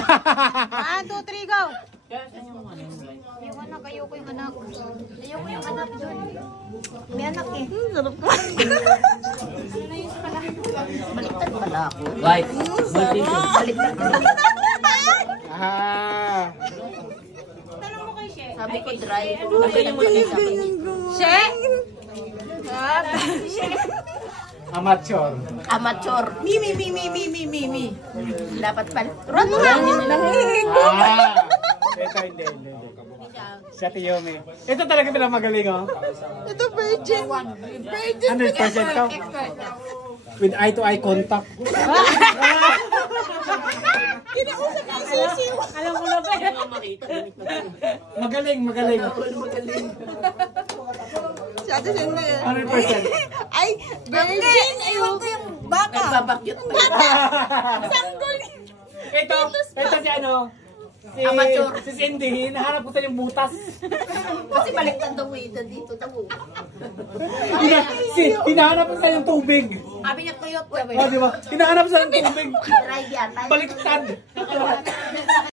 1, 2, 3, go! Yung anak, ayoko yung anak. Ayoko yung anak doon. May anak eh. Sarap ko. Baliktad pala ako. Right. Baliktad. Tanong mo kay She. Sabi ko dry. Sabi mo na sa akin. She? Amateur. Amateur. Mi. Dapat pala. Turuan mo nga. Ito hindi. Si Ate Yomi. Ito talaga pinakamagaling, oh. Ito virgin. Virgin. 100% to. With eye-to-eye contact. Kinausap ang sisiw. Alam ko na ba? Magaling. Si Ate Senda. 100%. Ay, virgin. Aywan ko yung baka. Nagbabakyot pa. Sanggol. Ito si ano? Amateur. Si Cindy, hinahanap ko sa yung butas. Kasi baliktad daw ito dito. Hinahanap ko sa yung tubig. Sabi niya tuyot. Oh, di ba? Hinahanap sa yung tubig. Try yata. Baliktad.